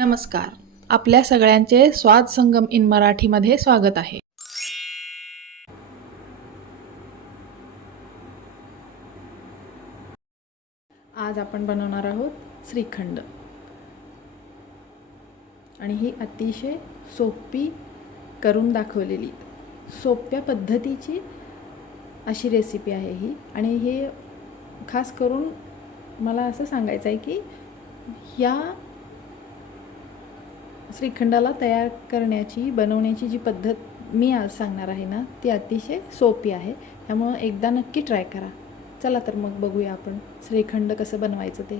नमस्कार. आपल्या सगळ्यांचे स्वाद संगम इन मराठीमध्ये स्वागत आहे. आज आपण बनवणार आहोत श्रीखंड आणि ही अतिशय सोपी करून दाखवलेली सोप्या पद्धतीची अशी रेसिपी आहे ही. आणि हे खास करून मला असं सांगायचं आहे की या श्रीखंडाला तयार करण्याची बनवण्याची जी पद्धत मी आज सांगणार आहे ना ती अतिशय सोपी आहे. त्यामुळं एकदा नक्की ट्राय करा. चला तर मग बघूया आपण श्रीखंड कसं बनवायचं ते.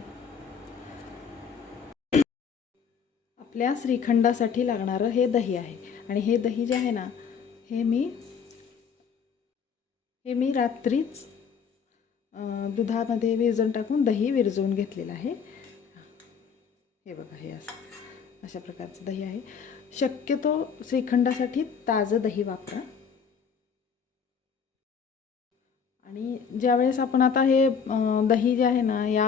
आपल्या श्रीखंडासाठी लागणारं हे दही आहे आणि हे दही जे आहे ना हे मी रात्रीच दुधामध्ये विरजण टाकून दही विरजवून घेतलेलं आहे. हे बघा, हे असं अशा प्रकारचं दही आहे. शक्यतो श्रीखंडासाठी ताजं दही वापरा. आणि ज्यावेळेस आपण आता हे दही जे आहे ना या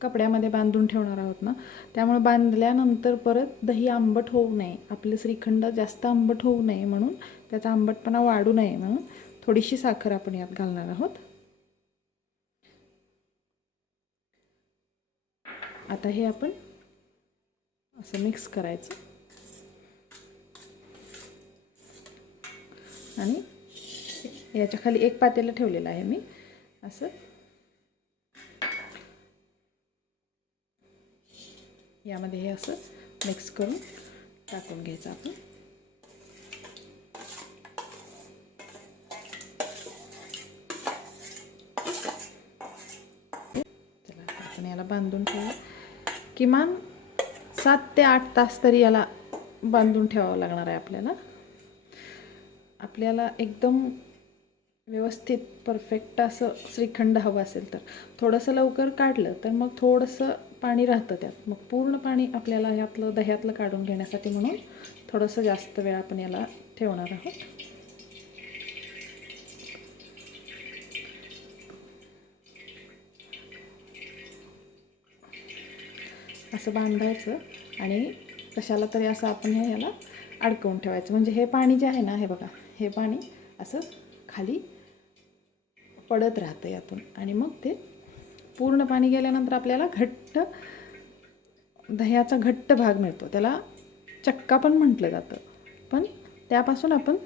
कपड्यामध्ये बांधून ठेवणार आहोत ना, त्यामुळे बांधल्यानंतर परत दही आंबट होऊ नये, आपलं श्रीखंड जास्त आंबट होऊ नये म्हणून, त्याचा आंबटपणा वाढू नये म्हणून थोडीशी साखर आपण यात घालणार आहोत. आता हे आपण असं मिक्स करायचं आणि याच्या खाली एक पातेलं ठेवलेलं आहे मी. असं यामध्ये हे असं मिक्स करून टाकून घ्यायचं आपण. चला आपण याला बांधून ठेवू. किमान 7 ते 8 तास तरी याला बांधून ठेवावं लागणार आहे आपल्याला. आपल्याला एकदम व्यवस्थित परफेक्ट असं श्रीखंड हवं असेल तर थोडंसं लवकर काढलं तर मग थोडंसं पाणी राहतं त्यात. मग पूर्ण पाणी आपल्याला ह्यातलं दह्यातलं काढून घेण्यासाठी म्हणून थोडंसं जास्त वेळ आपण याला ठेवणार आहोत. असं बांधायचं आणि कशाला तरी असं आपण याला अडकवून ठेवायचं. म्हणजे हे पाणी जे आहे ना, हे बघा, हे पाणी असं खाली पडत राहतं यातून. आणि मग ते पूर्ण पाणी गेल्यानंतर आपल्याला घट्ट दह्याचा घट्ट भाग मिळतो. त्याला चक्का पण म्हटलं जातं. पण त्यापासून आपण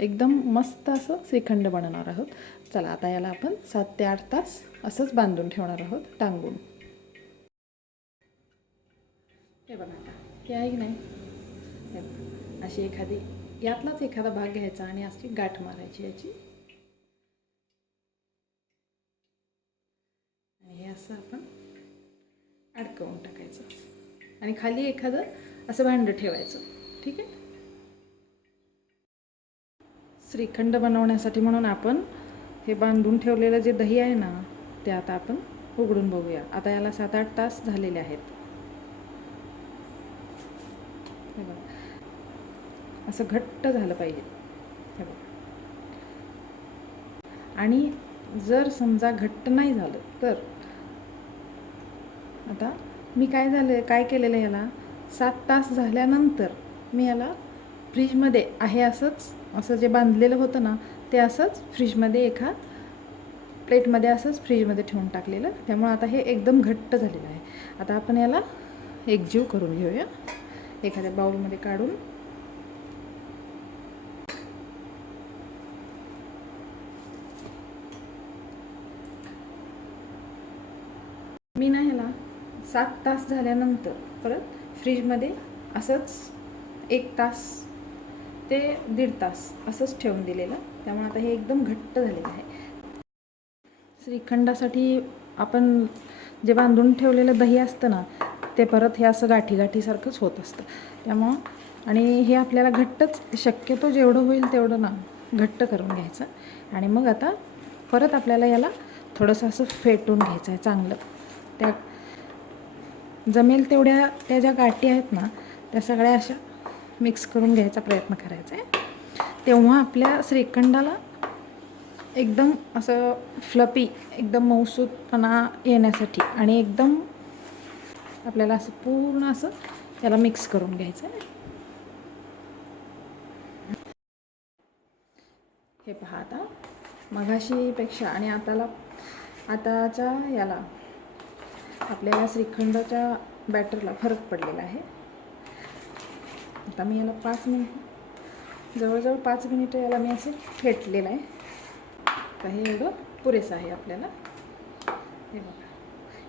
एकदम मस्त असं श्रीखंड बनवणार आहोत. चला आता याला आपण 7 ते 8 तास असंच बांधून ठेवणार आहोत टांगून. हे बघा, आता हे आहे की नाही, अशी एखादी यातलाच एखादा भाग घ्यायचा आणि अशी गाठ मारायची याची. आणि हे असं आपण अडकवून टाकायचं आणि खाली एखादं असं भांडं ठेवायचं. ठीक आहे. श्रीखंड बनवण्यासाठी म्हणून आपण हे बांधून ठेवलेलं जे दही आहे ना ते आता आपण उघडून बघूया. आता याला 7-8 तास झालेले आहेत. हे बघा, असं घट्ट झालं पाहिजे. हे बघा. आणि जर समजा घट्ट नाही झालं तर आता मी काय केलेलं आहे, याला 7 तास झाल्यानंतर मी याला फ्रीजमध्ये आहे असं जे बांधलेलं होतं ना ते असंच फ्रीजमध्ये एका प्लेटमध्ये असंच फ्रीजमध्ये ठेवून टाकलेलं. त्यामुळे आता हे एकदम घट्ट झालेलं आहे. आता आपण याला एकजीव करून घेऊया एखाद्या बाउलमध्ये काढून. मी ना ह्याला 7 तास झाल्यानंतर परत फ्रीजमध्ये असंच 1 तास ते 1.5 तास असंच ठेवून दिलेलं. त्यामुळे आता हे एकदम घट्ट झालेलं आहे. श्रीखंडासाठी आपण जे बांधून ठेवलेलं दही असतं ना ते परत हे असं गाठीसारखंच होत असतं. त्यामुळं आणि हे आपल्याला घट्टच, शक्यतो जेवढं होईल तेवढं ना घट्ट करून घ्यायचं. आणि मग आता परत आपल्याला याला थोडंसं असं फेटून घ्यायचं आहे चांगलं. त्या जमेल तेवढ्या त्या ज्या गाठी आहेत ना त्या सगळ्या अशा मिक्स करून घ्यायचा प्रयत्न करायचा आहे. तेव्हा आपल्या श्रीखंडाला एकदम असं फ्लपी, एकदम मऊसूतपणा येण्यासाठी आणि एकदम आपल्याला असं पूर्ण असं याला मिक्स करून घ्यायचं आहे. हे पहा आता मघाशीपेक्षा आणि आताच्या याला आपल्याला श्रीखंडाच्या बॅटरला फरक पडलेला आहे. आता मी याला 5 मिनिट जवळजवळ 5 मिनिटं याला मी असं फेटलेलं आहे. तर हे एवढं पुरेसं आहे आपल्याला. हे बघा,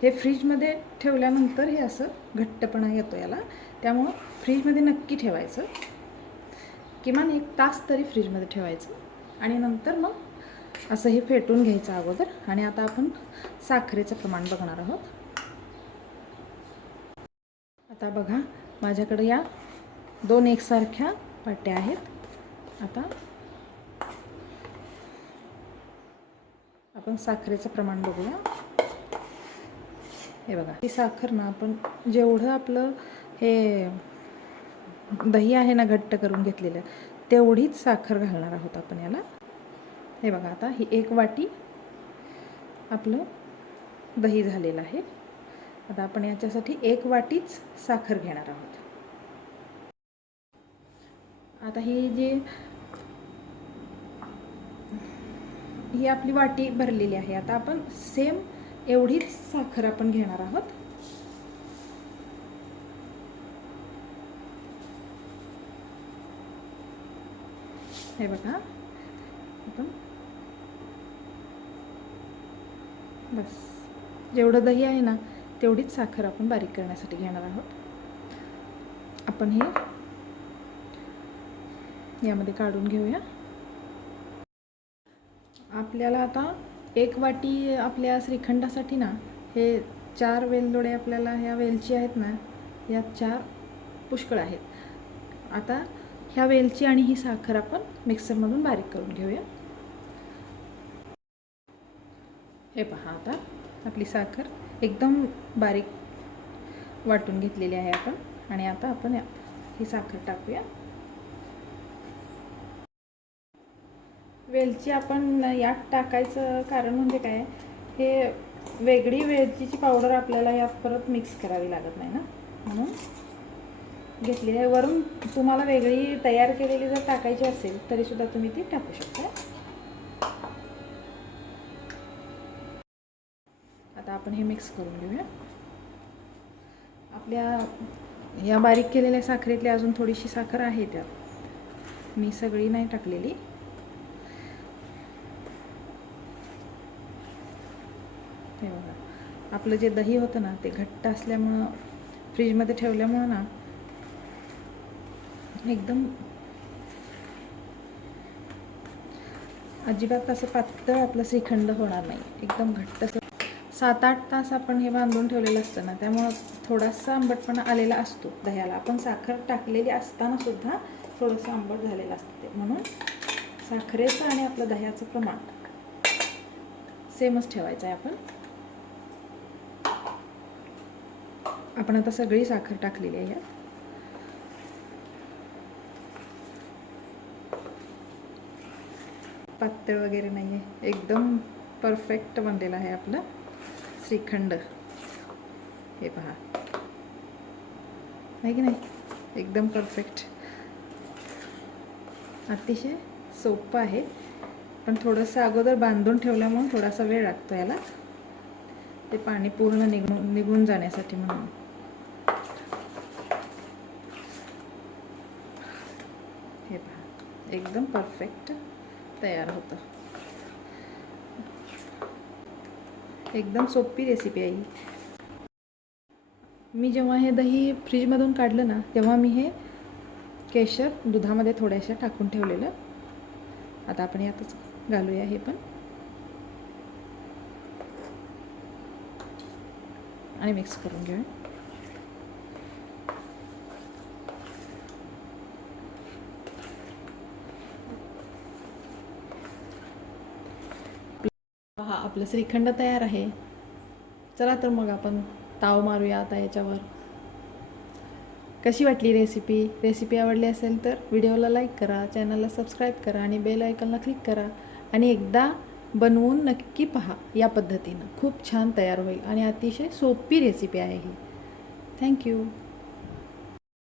हे फ्रीजमध्ये ठेवल्यानंतर हे असं घट्टपणा येतो याला. त्यामुळं फ्रीजमध्ये नक्की ठेवायचं, किमान 1 तास तरी फ्रीजमध्ये ठेवायचं आणि नंतर मग असं हे फेटून घ्यायचं अगोदर. आणि आता आपण साखरेचं प्रमाण बघणार आहोत. आता बघा, माझ्याकडे या 2 एकसारख्या वाट्या आहेत. आता आपण साखरेचं प्रमाण बघूया. हे बघा, ही साखर ना आपण जेवढं आपलं हे दही आहे ना घट्ट करून घेतलेलं, तेवढीच साखर घालणार आहोत आपण याला. हे बघा, आता ही 1 वाटी आपलं दही झालेलं आहे. आता आपण याच्यासाठी 1 वाटीच साखर घेणार आहोत. आता ही आपली वाटी भरलेली आहे. आता आपण सेम एवढीच साखर आपण घेणार आहोत. हे बघा, आपण बस जेवढं दही आहे ना तेवढीच साखर आपण बारीक करण्यासाठी घेणार आहोत. आपण हे यामध्ये काढून घेऊया. आपल्याला आता 1 वाटी आपल्या श्रीखंडासाठी ना हे 4 वेलदोडे आपल्याला ह्या वेलची आहेत ना, या 4 पुष्कळ आहेत. आता ह्या वेलची आणि ही साखर आपण मिक्सरमधून बारीक करून घेऊया. हे पहा, आता आपली साखर एकदम बारीक वाटून घेतलेली आहे आपण. आणि आता आपण ही साखर टाकूया. वेलची आपण यात टाकायचं कारण म्हणजे काय, हे वेगळी वेलचीची पावडर आपल्याला यात परत मिक्स करावी लागत नाही ना, म्हणून घेतलेली आहे. वरून तुम्हाला वेगळी तयार केलेली जर टाकायची असेल तरीसुद्धा तुम्ही ती टाकू शकता. आता आपण हे मिक्स करून घेऊया. आपल्या या बारीक केलेल्या साखरेतली अजून थोडीशी साखर आहे त्यात, मी सगळी नाही टाकलेली. हे बघा, आपलं जे दही होतं ना ते घट्ट असल्यामुळं फ्रीजमध्ये ठेवल्यामुळं ना एकदम अजिबात असं पातळ आपलं श्रीखंड होणार नाही, एकदम घट्ट. 7-8 तास आपण हे बांधून ठेवलेलं असतं ना, त्यामुळं थोडासा आंबटपणा आलेला असतो दह्याला. आपण साखर टाकलेली असताना सुद्धा थोडंसं आंबट झालेलं असतं ते. म्हणून साखरेचं आणि आपलं दह्याचं प्रमाण सेमच ठेवायचं आहे. आपण आता सगळी साखर टाकलेली आहे यात. पातळ वगैरे नाही आहे, एकदम परफेक्ट बनलेलं आहे आपलं श्रीखंड. हे पहा, आहे की नाही, एकदम परफेक्ट. अतिशय सोपं आहे, पण थोडंसं अगोदर बांधून ठेवल्यामुळे थोडासा वेळ लागतो याला, ते पाणी पूर्ण निघून जाण्यासाठी. म्हणून हे पहा, एकदम परफेक्ट तयार होतं. एकदम सोपी रेसिपी आहे. मी जेव्हा हे दही फ्रीजमधून काढलं ना, तेव्हा मी हे केशर दुधामध्ये थोड्याशा टाकून ठेवलेलं. आता आपण यातच घालूया हे पण आणि मिक्स करून घेऊया. पहा, आपलं श्रीखंड तयार आहे. चला तर मग आपण ताव मारूया आता याच्यावर. कशी वाटली रेसिपी आवडली असेल तर व्हिडिओला लाईक करा, चॅनलला सबस्क्राईब करा आणि बेल आयकॉनला क्लिक करा. आणि एकदा बनवून नक्की पहा. या पद्धतीनं खूप छान तयार होईल आणि अतिशय सोपी रेसिपी आहे ही. थँक्यू.